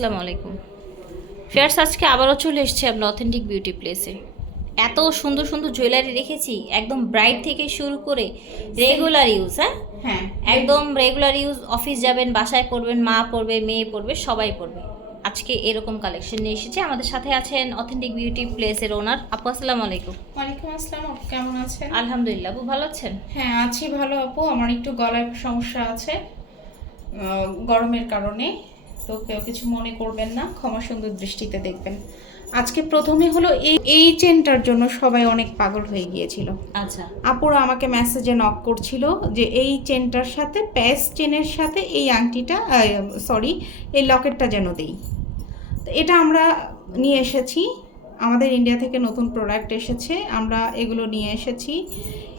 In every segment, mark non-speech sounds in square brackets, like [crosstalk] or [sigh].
আসসালামু আলাইকুম। ফেয়ার্স আজকে আবারও চলে এসেছি আমরা অথেন্টিক বিউটি প্লেসে। এত সুন্দর সুন্দর জুয়েলারি রেখেছি একদম ব্রাইট থেকে শুরু করে রেগুলার ইউজ হ্যাঁ? হ্যাঁ। একদম রেগুলার ইউজ অফিস যাবেন বাসায় পড়বেন মা পড়বে মেয়ে পড়বে সবাই পড়বে। আজকে এরকম কালেকশন নিয়ে এসেছি। আমাদের সাথে আছেন অথেন্টিক বিউটি প্লেসের ওনার আপু আসসালামু আলাইকুম। ওয়ালাইকুম আসসালাম আপু কেমন আছেন? আলহামদুলিল্লাহ আপু ভালো আছেন? হ্যাঁ আছি ভালো আপু। আমার একটু গলার সমস্যা আছে গরমের কারণে। তো কেউ কিছু মনে করবেন না ক্ষমা সুন্দর দৃষ্টিতে দেখবেন। আজকে প্রথমে হলো এই এই চেনটার জন্য সবাই অনেক পাগল হয়ে গিয়েছিল। আচ্ছা। আপুরা আমাকে মেসেজে নক করছিল যে এই চেনটার সাথে প্যাস চেনের সাথে এই আংটিটা সরি এই লকেটটা যেন দেই। তো এটা আমরা নিয়ে এসেছি। আমাদের ইন্ডিয়া থেকে নতুন প্রোডাক্ট এসেছে আমরা এগুলো নিয়ে এসেছি।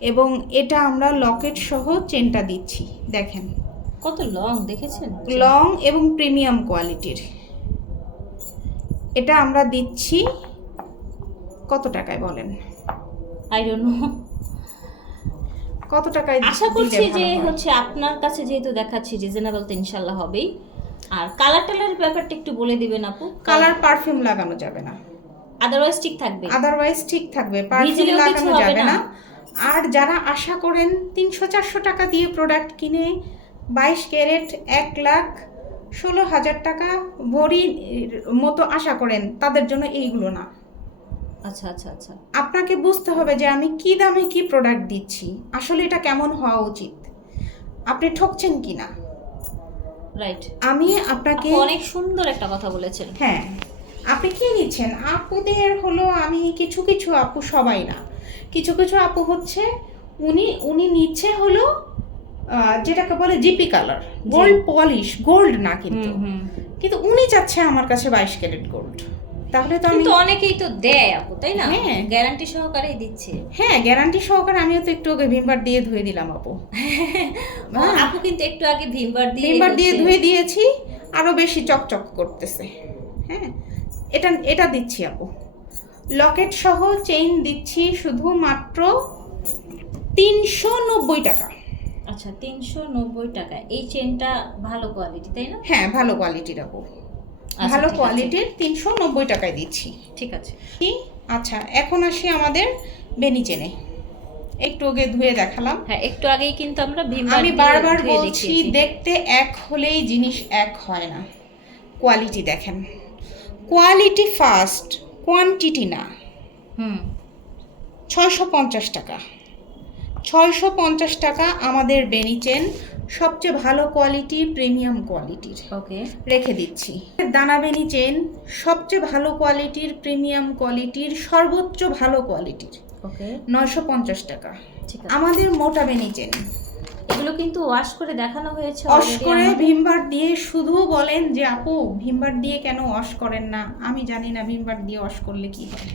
এবং এটা আমরা লকেট সহ চেনটা দিচ্ছি দেখেন। কত লং দেখেছেন? লং এবং প্রিমিয়াম কোয়ালিটির এটা আমরা দিচ্ছি কত টাকায় বলেন? আই ডোন্ট নো কত টাকায় আশা করছি যে হচ্ছে আপনার কাছে যেহেতু দেখাচ্ছি রিজনেবল তো ইনশাল্লাহ হবেই। আর কালার টালার ব্যাপারটা একটু বলে দিবেন আপু। কালার পারফিউম লাগানো যাবে না। আদারওয়াইজ ঠিক থাকবে। আদারওয়াইজ ঠিক থাকবে। পারফিউম লাগানো যাবে না। না। আর যারা আশা করেন তিনশো চারশো টাকা দিয়ে প্রোডাক্ট কিনে বাইশ ক্যারেট এক লাখ ষোলো হাজার টাকা ভরির মতো আশা করেন তাদের জন্য এইগুলো না। আচ্ছা আচ্ছা আচ্ছা। আপনাকে বুঝতে হবে যে আমি কি দামে কি প্রোডাক্ট দিচ্ছি আসলে এটা কেমন হওয়া উচিত আপনি ঠকছেন কি না? রাইট আমি আপনাকে অনেক সুন্দর একটা কথা বলেছেন। হ্যাঁ আপনি কি নিচ্ছেন? আপুদের হলো আমি কিছু কিছু আপু সবাই না। কিছু কিছু আপু হচ্ছে উনি উনি নিচ্ছে হলো যেটাকে বলে GP colour gold polish gold না কিন্তু। কিন্তু উনি চাচ্ছে আমার কাছে বাইশ ক্যারেট গোল্ড তাহলে তো আমি অনেকেই তো দেয় আপু তাই না? হ্যাঁ। গ্যারান্টি সহকারেই দিচ্ছে। হ্যাঁ গ্যারান্টি সহকারে আমিও তো একটু ওকে ভিমবার দিয়ে ধুয়ে দিলাম আপু। [laughs] আপু কিন্তু একটু আগে ভিমবার দিয়ে ভিমবার দিয়ে ধুয়ে দিয়েছি আরও বেশি চকচক করতেছে। হ্যাঁ। এটা এটা দিচ্ছি আপু। লকেট সহ চেইন দিচ্ছি শুধুমাত্র তিনশো নব্বই টাকা। আচ্ছা তিনশো নব্বই টাকা। এই চেনটা ভালো কোয়ালিটি তাই না? হ্যাঁ ভালো কোয়ালিটির আপু। আচ্ছা, ভালো কোয়ালিটির তিনশো নব্বই টাকায় দিচ্ছি। ঠিক আছে? আচ্ছা এখন আসি আমাদের বেনি চেনে একটু আগে ধুয়ে দেখালাম। হ্যাঁ একটু আগেই কিন্তু আমরা আমি বারবার বলছি দেখতে এক হলেই জিনিস এক হয় না। কোয়ালিটি দেখেন। কোয়ালিটি ফার্স্ট কোয়ান্টিটি না। হুম। ছয়শো পঞ্চাশ টাকা। ছয়শো পঞ্চাশ টাকা আমাদের বেনি চেন সবচেয়ে ভালো কোয়ালিটি প্রিমিয়াম কোয়ালিটির ওকে। রেখে দিচ্ছি। দানা বেনি চেন সবচেয়ে ভালো কোয়ালিটির প্রিমিয়াম কোয়ালিটির সর্বোচ্চ ভালো কোয়ালিটির ওকে। নয়শো পঞ্চাশ টাকা। আমাদের মোটা বেনি চেন এগুলো কিন্তু ওয়াশ করে দেখানো হয়েছে ওয়াশ করে। ভিমবার দিয়ে শুধু বলেন যে আপু ভিমবার দিয়ে কেন ওয়াশ করেন না? আমি জানি না ভিমবার দিয়ে ওয়াশ করলে কি হয়।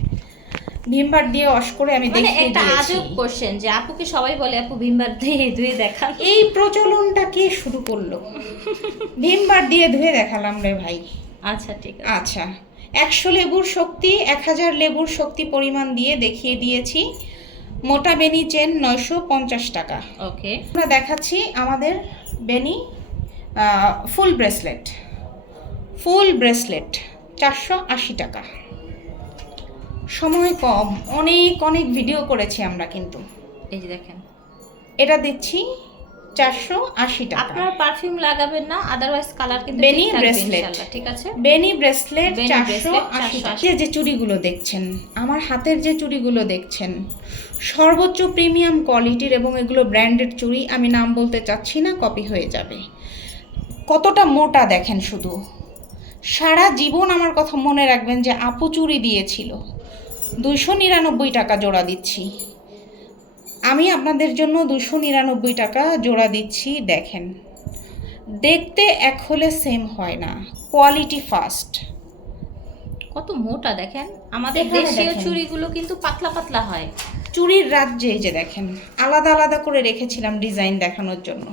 ভিমবার দিয়ে ওয়াশ করে আমি মানে দেখিয়ে একটা আজব কোশ্চেন যে আপুকে সবাই বলে আপু ভিমবার দিয়ে ধুয়ে দেখান। এই প্রচলনটা কে শুরু করল? ভিমবার দিয়ে ধুয়ে দেখালাম রে ভাই। আচ্ছা ঠিক আছে। আচ্ছা একশো লেবুর শক্তি এক হাজার লেবুর শক্তি পরিমাণ দিয়ে দেখিয়ে দিয়েছি। মোটা বেনি চেন নয়শো পঞ্চাশ টাকা। ওকে আমরা দেখাচ্ছি আমাদের বেনি ফুল ব্রেসলেট। ফুল ব্রেসলেট চারশো আশি টাকা। সময় কম। অনেক অনেক ভিডিও করেছি আমরা কিন্তু। এই যে দেখেন। এটা দিচ্ছি চারশো আশি টাকা। আপনারা পারফিউম লাগাবেন না আদারওয়াইজ কালার কিন্তু বেনি। ইনশাআল্লাহ, ঠিক আছে? বেনি ব্রেসলেট চারশো আশি টাকা। যে যে চুড়িগুলো দেখছেন আমার হাতের যে চুড়িগুলো দেখছেন সর্বোচ্চ প্রিমিয়াম কোয়ালিটির এবং এগুলো ব্র্যান্ডেড চুড়ি আমি নাম বলতে চাচ্ছি না কপি হয়ে যাবে। কতটা মোটা দেখেন শুধু। সারা জীবন আমার কথা মনে রাখবেন যে আপু চুড়ি দিয়েছিল। দুইশো নিরানব্বই টাকা জোড়া দিচ্ছি। আমি আপনাদের জন্য দুশো নিরানব্বই টাকা জোড়া দিচ্ছি দেখেন। দেখতে এক হলে সেম হয় না কোয়ালিটি ফার্স্ট কত মোটা দেখেন। আমাদের দেশীয়। চুড়িগুলো কিন্তু পাতলা পাতলা হয়। চুরির রাজ্যে এই যে দেখেন আলাদা আলাদা করে রেখেছিলাম ডিজাইন দেখানোর জন্য।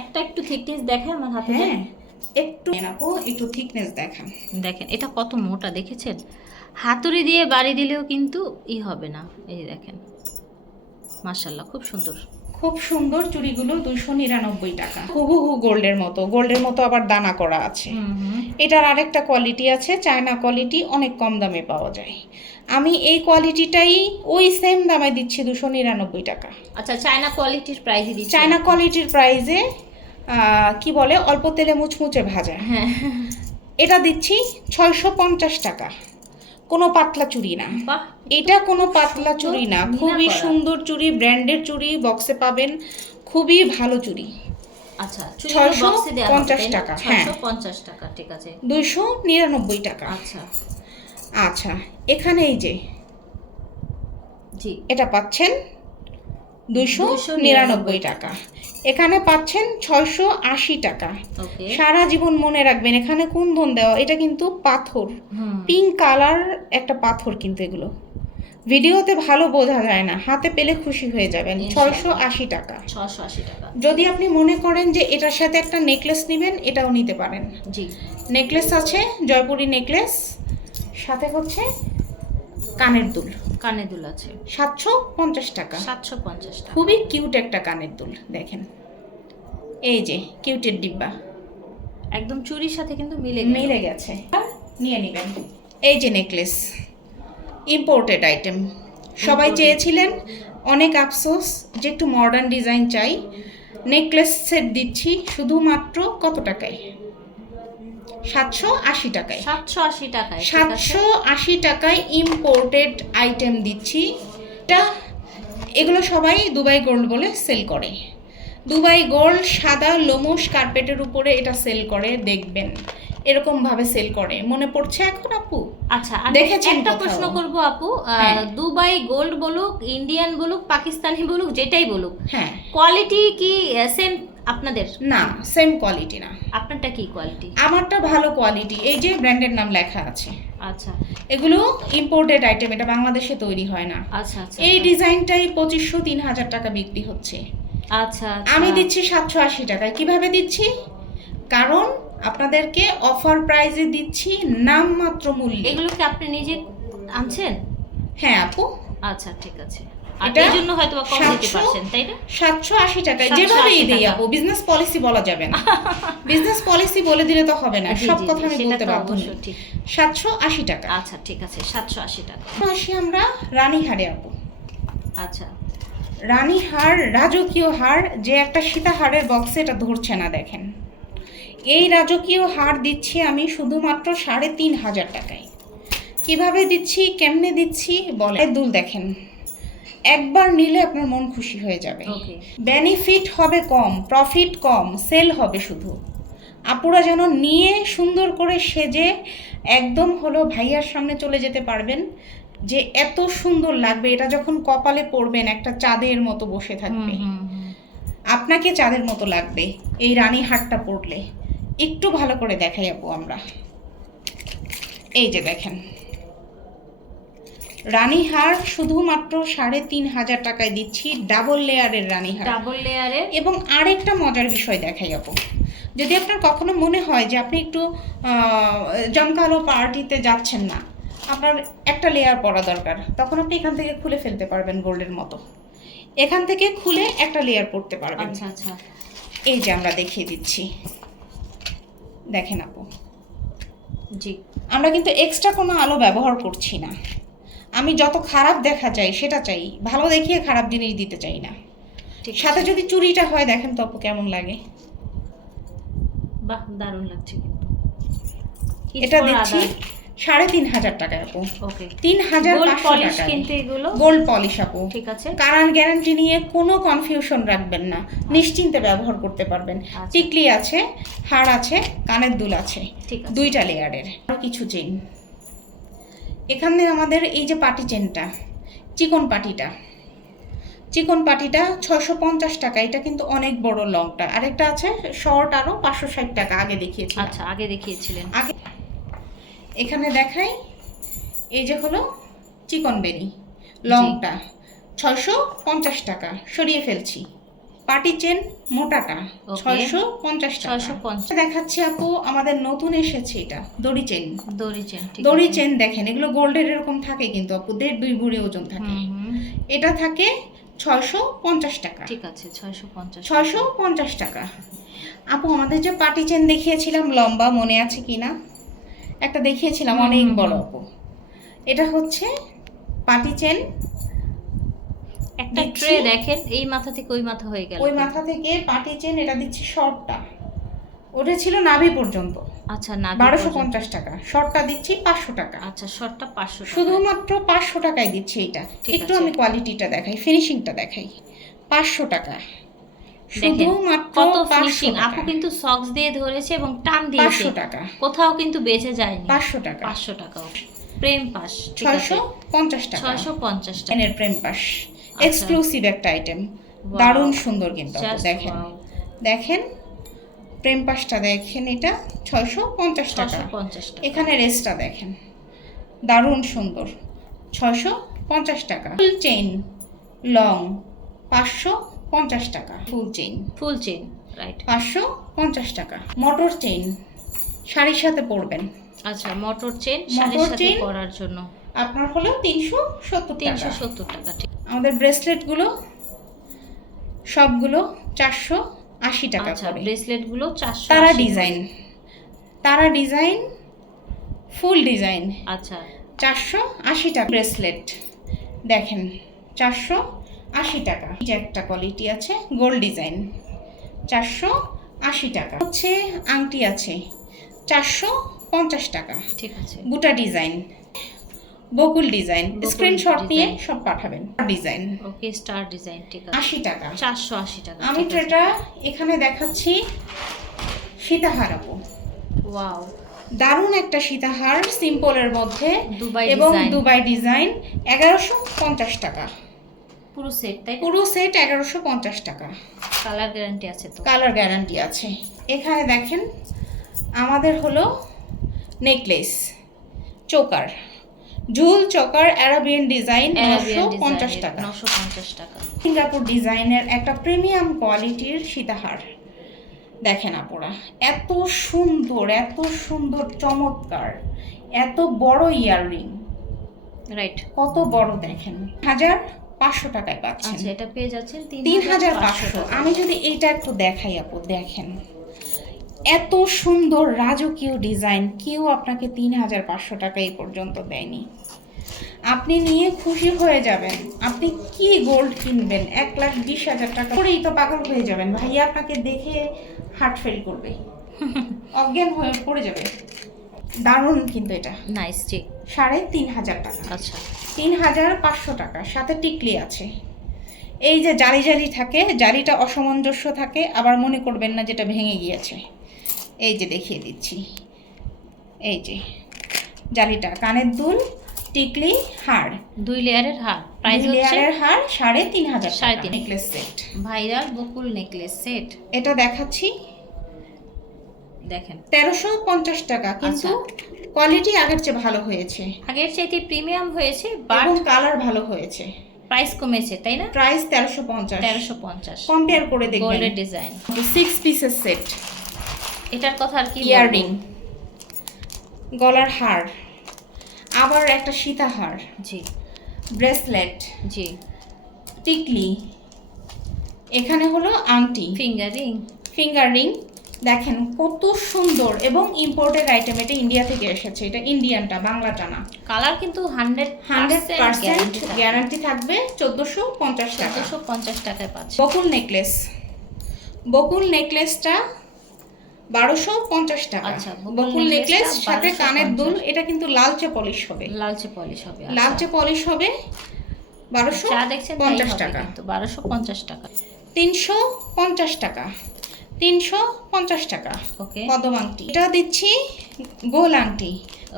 একটা একটু থিকনেস দেখেন আমার হাতে হ্যাঁ একটু একটু থিকনেস দেখান। দেখেন এটা কত মোটা দেখেছেন? হাতুড়ি দিয়ে বাড়ি দিলেও কিন্তু ই হবে না। এই দেখেন। মাশাল্লাহ খুব সুন্দর। খুব সুন্দর চুড়িগুলো দুশো নিরানব্বই টাকা। হুবহু গোল্ডের মতো। গোল্ডের মতো আবার দানা করা আছে। এটার আরেকটা কোয়ালিটি আছে চায়না কোয়ালিটি অনেক কম দামে পাওয়া যায়। আমি এই কোয়ালিটিটাই ওই সেম দামে দিচ্ছি দুশো নিরানব্বই টাকা। আচ্ছা চায়না কোয়ালিটির প্রাইসই দিচ্ছি। চায়না কোয়ালিটির প্রাইসে কি বলে অল্প তেলে মুচমুচে ভাজা। হ্যাঁ। এটা দিচ্ছি ছয়শো পঞ্চাশ টাকা। কোনো পাতলা চুড়ি না। এটা কোনো পাতলা চুড়ি না। খুবই সুন্দর চুড়ি ব্র্যান্ডের চুড়ি বক্সে পাবেন। খুবই ভালো চুড়ি আচ্ছা 650 বক্সে দেওয়া হবে, তাই না? টাকা, হ্যাঁ। 650 টাকা ঠিক আছে। দুইশো নিরানব্বই টাকা। আচ্ছা। আচ্ছা এখানে এই যে জি। এটা পাচ্ছেন দুইশো নিরানব্বই টাকা। এখানে পাচ্ছেন ছয়শো আশি টাকা। সারা জীবন মনে রাখবেন এখানে কোন ধন দেওয়া? এটা কিন্তু পাথর। পিঙ্ক কালার একটা পাথর কিন্তু এগুলো। ভিডিওতে ভালো বোঝা যায় না হাতে পেলে খুশি হয়ে যাবেন। ছয়শো আশি টাকা। 680 টাকা। যদি আপনি মনে করেন যে এটার সাথে একটা নেকলেস নেবেন এটাও নিতে পারেন। জি। নেকলেস আছে জয়পুরি নেকলেস সাথে হচ্ছে কানের দুল। কানে দুল আছে। সাতশো পঞ্চাশ টাকা। 750 টাকা। খুবই কিউট একটা কানের দুল দেখেন। এই যে কিউটের ডিব্বা। একদম চুরির সাথে কিন্তু মিলে মিলে গেছে। নিয়ে নেবেন। এই যে নেকলেস ইম্পোর্টেড আইটেম সবাই চেয়েছিলেন অনেক আফসোস যে একটু মডার্ন ডিজাইন চাই। নেকলেস সেট দিচ্ছি শুধুমাত্র কত টাকায়? সাতশো আশি টাকায়। 780 টাকায় সাতশো আশি টাকায় ইম্পোর্টেড আইটেম দিচ্ছি। এটা এগুলো সবাই দুবাই গোল্ড বলে সেল করে। দুবাই গোল্ড সাদা লোমুস কার্পেটের উপরে এটা সেল করে দেখবেন। এরকম ভাবে সেল করে। মনে পড়ছে এখন আপু? আচ্ছা দেখেছেন একটা প্রশ্ন করব আপু। হ্যাঁ। দুবাই গোল্ড বলুক ইন্ডিয়ান বলুক পাকিস্তানি বলুক যেটাই বলুক হ্যাঁ। কোয়ালিটি কি সেম আপনাদের? না সেম কোয়ালিটি না। আপনারটা কি কোয়ালিটি আমারটা ভালো কোয়ালিটি এই যে ব্র্যান্ডের নাম লেখা আছে। আচ্ছা। এগুলো ইম্পোর্টেড আইটেম এটা বাংলাদেশে তৈরি হয় না। আচ্ছা আচ্ছা এই আচ্ছা। ডিজাইনটাই পঁচিশশো তিন হাজার টাকা বিক্রি হচ্ছে। আচ্ছা আচ্ছা। আমি দিচ্ছি সাতশো আশি টাকায়। কীভাবে দিচ্ছি? কারণ আপনাদেরকে অফার প্রাইজে দিচ্ছি নামমাত্র মূল্যে। এগুলো কি আপনি নিজে আনছেন? হ্যাঁ আপু। আচ্ছা ঠিক আছে। এটা জন্য হয়তো কম দিতে 700 পারছেন তাই না? সাতশো আশি টাকায় 780 যেভাবেই দিই আপু বিজনেস পলিসি বলা যাবে না। [laughs] বিজনেস পলিসি বলে দিলে তো হবে না সব কথা আমি বলতে তো বাধ্য অবশ্য ঠিক। সাতশো আশি টাকা। আচ্ছা ঠিক আছে সাতশো আশি টাকা। আসি আমরা রানীহারে আপু আচ্ছা। রানীহার রাজকীয় হার যে একটা সীতাহারের বক্সে এটা ধরছে না দেখেন। এই রাজকীয় হার দিচ্ছি আমি শুধুমাত্র সাড়ে তিন হাজার টাকায়। কীভাবে দিচ্ছি কেমনে দিচ্ছি বলে। দুল দেখেন। একবার নিলে আপনার মন খুশি হয়ে যাবে। বেনিফিট হবে কম প্রফিট কম সেল হবে শুধু। আপুরা যেন নিয়ে সুন্দর করে সেজে একদম হলো ভাইয়ার সামনে চলে যেতে পারবেন যে এত সুন্দর লাগবে। এটা যখন কপালে পড়বেন একটা চাঁদের মতো বসে থাকবে। আপনাকে চাঁদের মতো লাগবে এই রানী হাটটা পড়লে। একটু ভালো করে দেখাই আপু আমরা। এই যে দেখেন। রানীহার শুধুমাত্র সাড়ে তিন হাজার টাকায় দিচ্ছি ডাবল লেয়ারের রানীহার। ডাবল লেয়ারের এবং আরেকটা মজার বিষয় দেখাই আপু। যদি আপনার কখনো মনে হয় যে আপনি একটু জমকালো পার্টিতে যাচ্ছেন না আপনার একটা লেয়ার পরা দরকার তখন আপনি এখান থেকে খুলে ফেলতে পারবেন গোল্ডের মতো। এখান থেকে খুলে একটা লেয়ার পরতে পারবেন। আচ্ছা আচ্ছা। এই যে আমরা দেখিয়ে দিচ্ছি। দেখেন আপু। জি। আমরা কিন্তু এক্সট্রা কোনো আলো ব্যবহার করছি না। আমি যত খারাপ দেখা চাই সেটা চাই। ভালো দেখিয়ে খারাপ জিনিস দিতে চাই না। সাথে যদি চুরিটা হয় দেখেন তো কেমন লাগে। বাহ দারুণ লাগছে কিন্তু। এটা দিচ্ছি সাড়ে তিন হাজার টাকা আপু তিন হাজার পলিশ কিন্তু এগুলো? গোল্ড পলিশ আপু। ঠিক আছে। কারণ গ্যারান্টি নিয়ে কোনো কনফিউশন রাখবেন না। নিশ্চিন্তে ব্যবহার করতে পারবেন। আচ্ছা। টিকলি আছে হার আছে কানের দুল আছে। ঠিক দুইটা লেয়ারের আরও কিছু চেইন। এখানে আমাদের এই যে পাটি চেনটা চিকন পাটিটা চিকন পাটিটা ছয়শো পঞ্চাশ টাকা এটা কিন্তু অনেক বড় লংটা। আরেকটা আছে শর্ট আরও পাঁচশো ষাট টাকা আগে দেখিয়েছি আচ্ছা আগে দেখিয়েছিলেন। আগে এখানে দেখাই এই যে হলো চিকন বেরি লংটা ছয়শো পঞ্চাশ টাকা সরিয়ে ফেলছি। পাটি চেন মোটাটা. ছয়শো পঞ্চাশ টাকা। 650 দেখাচ্ছি আপু আমাদের নতুন এসেছে এটা দড়ি চেন। দড়ি চেন দড়ি চেন দেখেন এগুলো গোল্ডের এরকম থাকে কিন্তু আপু দেড় দুই বুড়ি ওজন থাকে। এটা থাকে ছয়শো পঞ্চাশ টাকা। ঠিক আছে ছয়শো পঞ্চাশ ছয়শো পঞ্চাশ টাকা। আপু আমাদের যে পাটি চেন দেখিয়েছিলাম লম্বা মনে আছে কি না? একটা দেখিয়েছিলাম অনেক বড়। আপু। এটা হচ্ছে পাটি চেন একটা ট্রে দেখেন এই মাথা থেকে ওই মাথা হয়ে গেল। ওই মাথা থেকে পাটি চেন এটা দিচ্ছি শর্টটা। ওটা ছিল নাভি পর্যন্ত। আচ্ছা না বারোশো পঞ্চাশ টাকা। শর্টটা দিচ্ছি পাঁচশো টাকা। আচ্ছা শর্টটা পাঁচশো শুধুমাত্র পাঁচশো টাকায় দিচ্ছি এটা। একটু আমি কোয়ালিটিটা দেখাই ফিনিশিংটা দেখাই। পাঁচশো টাকা। শুধুমাত্র কত ফিনিশিং আপু কিন্তু সক্স দিয়ে ধরেছে এবং টান দিয়েছে। পাঁচশো টাকা। কোথাও কিন্তু বেঁচে যায়নি। পাঁচশো টাকা। পাঁচশো টাকাও প্রেম পাস ঠিক ছয়শো পঞ্চাশ টাকা। ছয়শো পঞ্চাশ টাকা। প্রেম পাস। আচ্ছা। এক্সক্লুসিভ একটা আইটেম দারুণ সুন্দর কিন্তু দেখেন। দেখেন প্রেম পাসটা দেখেন এটা ছয়শো পঞ্চাশ টাকা। এখানে রেসটা দেখেন দারুণ সুন্দর ছয়শো পঞ্চাশ টাকা। ফুল চেইন লং পাঁচশো পঞ্চাশ টাকা। Full chain full chain right পাঁচশো পঞ্চাশ টাকা। মোটর চেইন শাড়ির সাথে পরবেন। আচ্ছা মোটর মোটর শাড়ির সাথে চেইন? পরার জন্য। আপনার হলো তিনশো সত্তর তিনশো সত্তর টাকা ঠিক। আমাদের ব্রেসলেটগুলো সবগুলো চারশো আশি টাকা আচ্ছা করে। ব্রেসলেটগুলো চারশো তারা ডিজাইন। তারা ডিজাইন ফুল ডিজাইন। আচ্ছা। চারশো আশি টাকা ব্রেসলেট। দেখেন চারশো আশি টাকা। একটা কোয়ালিটি আছে গোল্ড ডিজাইন। চারশো আশি টাকা। হচ্ছে আংটি আছে চারশো পঞ্চাশ টাকা। ঠিক আছে। গোটা ডিজাইন। বকুল ডিজাইন। স্ক্রিনশট নিয়ে সব পাঠাবেন। ডিজাইন। ওকে স্টার ডিজাইন ঠিক আছে। আশি টাকা। চারশো আশি টাকা আমি তো এটা এখানে দেখাচ্ছি। সীতাহার আপু ওয়াও। দারুণ একটা সীতাহার সিম্পলের মধ্যে। দুবাই এবং দুবাই ডিজাইন এগারোশো পঞ্চাশ টাকা। পুরো সেট তাই পুরো সেট এগারোশো পঞ্চাশ টাকা। কালার গ্যারান্টি আছে তো। কালার গ্যারান্টি আছে। এখানে দেখেন আমাদের হলো নেকলেস চোকার। ঝুল চোকার অ্যারাবিয়ান ডিজাইন নশো পঞ্চাশ টাকা। নশো পঞ্চাশ টাকা। সিঙ্গাপুর ডিজাইনের একটা প্রিমিয়াম কোয়ালিটির সীতাহার। দেখেন আপুরা এত সুন্দর এত সুন্দর চমৎকার এত বড় ইয়াররিং। রাইট কত বড় দেখেন হাজার পাঁচশো টাকায় পাচ্ছেন। আচ্ছা এটা পেয়ে যাচ্ছেন তিন হাজার পাঁচশো আমি যদি এইটা একটু দেখাই আপু দেখেন। এত সুন্দর রাজকীয় ডিজাইন কেউ আপনাকে তিন হাজার পাঁচশো টাকা এই পর্যন্ত দেয়নি। আপনি নিয়ে খুশি হয়ে যাবেন। আপনি কি গোল্ড কিনবেন? এক লাখ বিশ হাজার টাকা করেই তো পাগল হয়ে যাবেন। ভাইয়া আপনাকে দেখে হার্ট ফেল করবে। [laughs] অজ্ঞান হয়ে পড়ে যাবে। দারুণ কিন্তু এটা। নাইস ঠিক সাড়ে তিন হাজার টাকা। আচ্ছা। তিন হাজার পাঁচশো টাকা। সাথে টিকলি আছে। এই যে জারি জারি থাকে জারিটা অসামঞ্জস্য থাকে আবার মনে করবেন না যেটা ভেঙে গিয়েছে। এই যে দেখিয়ে দিচ্ছি। এই যে জালিটা কানের দুল টিকলি হাড়। দুই লেয়ারের হার প্রাইস লেয়ারের হার সাড়ে তিন হাজার সাড়ে তিন। নেকলেস সেট ভাইরাল বকুল নেকলেস সেট এটা দেখাচ্ছি। দেখেন। তেরোশো পঞ্চাশ টাকা কিন্তু আচ্ছা। কোয়ালিটি আগের চেয়ে ভালো হয়েছে। আগের চাইতে প্রিমিয়াম হয়েছে বাট কালার ভালো হয়েছে। প্রাইস কমেছে তাই না? প্রাইস তেরোশো পঞ্চাশ। তেরোশো পঞ্চাশ। কম্পেয়ার করে দেখবেন। গোল্ডের ডিজাইন সিক্স পিসের সেট এটার কথা আর কি? ইয়াররিং। গলার হার। আবার একটা সীতাহার। জি। ব্রেসলেট। জি। টিকলি। এখানে হলো আংটি। Finger ring. ফিঙ্গার। দেখেন কত সুন্দর এবং ইম্পোর্টেড আইটেম এটা ইন্ডিয়া থেকে এসেছে। এটা ইন্ডিয়ানটা বাংলাটা না। কালার কিন্তু হান্ড্রেড হান্ড্রেড পার্সেন্ট গ্যারান্টি থাকবে চোদ্দোশো পঞ্চাশ টাকা। পঞ্চাশ টাকায় পাচ্ছে। বকুল নেকলেস বকুল নেকলেসটা বারোশো পঞ্চাশ টাকা। আচ্ছা, বকুল নেকলেস সাথে কানের দুল 1250 এটা কিন্তু লালচে পলিশ হবে। লালচে পলিশ হবে আচ্ছা। লালচে পলিশ হবে। বারোশো পঞ্চাশ টাকা। বারোশো পঞ্চাশ টাকা। তিনশো পঞ্চাশ টাকা। তিনশো পঞ্চাশ টাকা। ওকে। কদম আংটি। এটা দিচ্ছি গোল আংটি।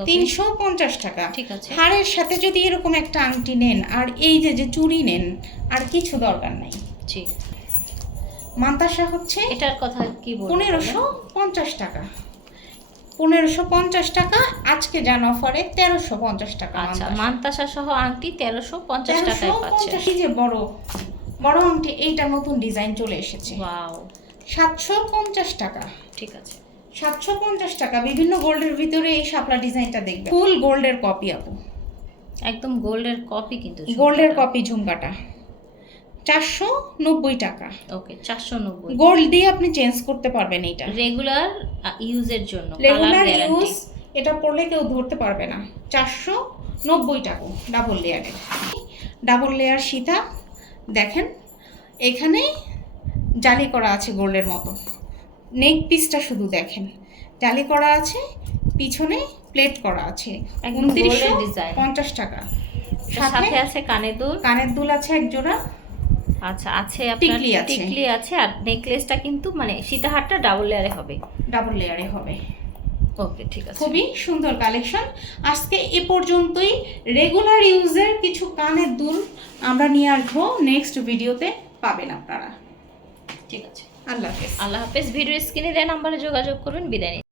তিনশো পঞ্চাশ টাকা। ঠিক আছে। হাড়ের সাথে যদি এরকম একটা আংটি নেন আর এই যে যে চুড়ি নেন আর কিছু দরকার নাই। জি। মান্তাসা হচ্ছে এটার কথা কি পনেরোশো পঞ্চাশ টাকা। পনেরোশো পঞ্চাশ টাকা আজকে যান অফারে তেরোশো পঞ্চাশ টাকা আচ্ছা মান্তাসা। সহ আংটি তেরোশো পঞ্চাশ টাকায় পাচ্ছে এই যে বড় বড় আংটি এইটা নতুন ডিজাইন চলে এসেছে। ওয়াও। সাতশো পঞ্চাশ টাকা। ঠিক আছে। সাতশো পঞ্চাশ টাকা বিভিন্ন গোল্ডের ভিতরে এই শাপলা ডিজাইনটা দেখবে ফুল গোল্ডের কপি আপু। একদম গোল্ডের কপি কিন্তু গোল্ডের। কপি ঝুমকাটা। চারশো নব্বই টাকা। ওকে চারশো নব্বই। গোল্ড দিয়ে আপনি চেঞ্জ করতে পারবেন এটা রেগুলার ইউজের জন্য রেগুলার ইউজ এটা পরলে কেউ ধরতে পারবে না। চারশো নব্বই টাকা ডাবল লেয়ারের ডাবল লেয়ার সীতা দেখেন এখানে জালি করা আছে গোল্ডের মতো। নেক পিসটা শুধু দেখেন জালি করা আছে পিছনে প্লেট করা আছে। উনত্রিশশো পঞ্চাশ টাকা। সাথে আছে কানের দুল। কানের দুল আছে এক জোড়া। আচ্ছা আছে আপনার টিকলি আছে। আর নেকলেসটা কিন্তু মানে সীতাহারটা ডাবল লেয়ারে হবে। ডাবল লেয়ারে হবে। ওকে ঠিক আছে। খুবই সুন্দর কালেকশন আজকে এ পর্যন্তই। রেগুলার ইউজের কিছু কানের দুল আমরা নিয়ে আসব। নেক্সট ভিডিওতে পাবেন আপনারা। ঠিক আছে। আল্লাহ হাফেজ। আল্লাহ হাফেজ। ভিডিও স্ক্রিনে দেওয়া নাম্বারে যোগাযোগ করুন। বিদায়।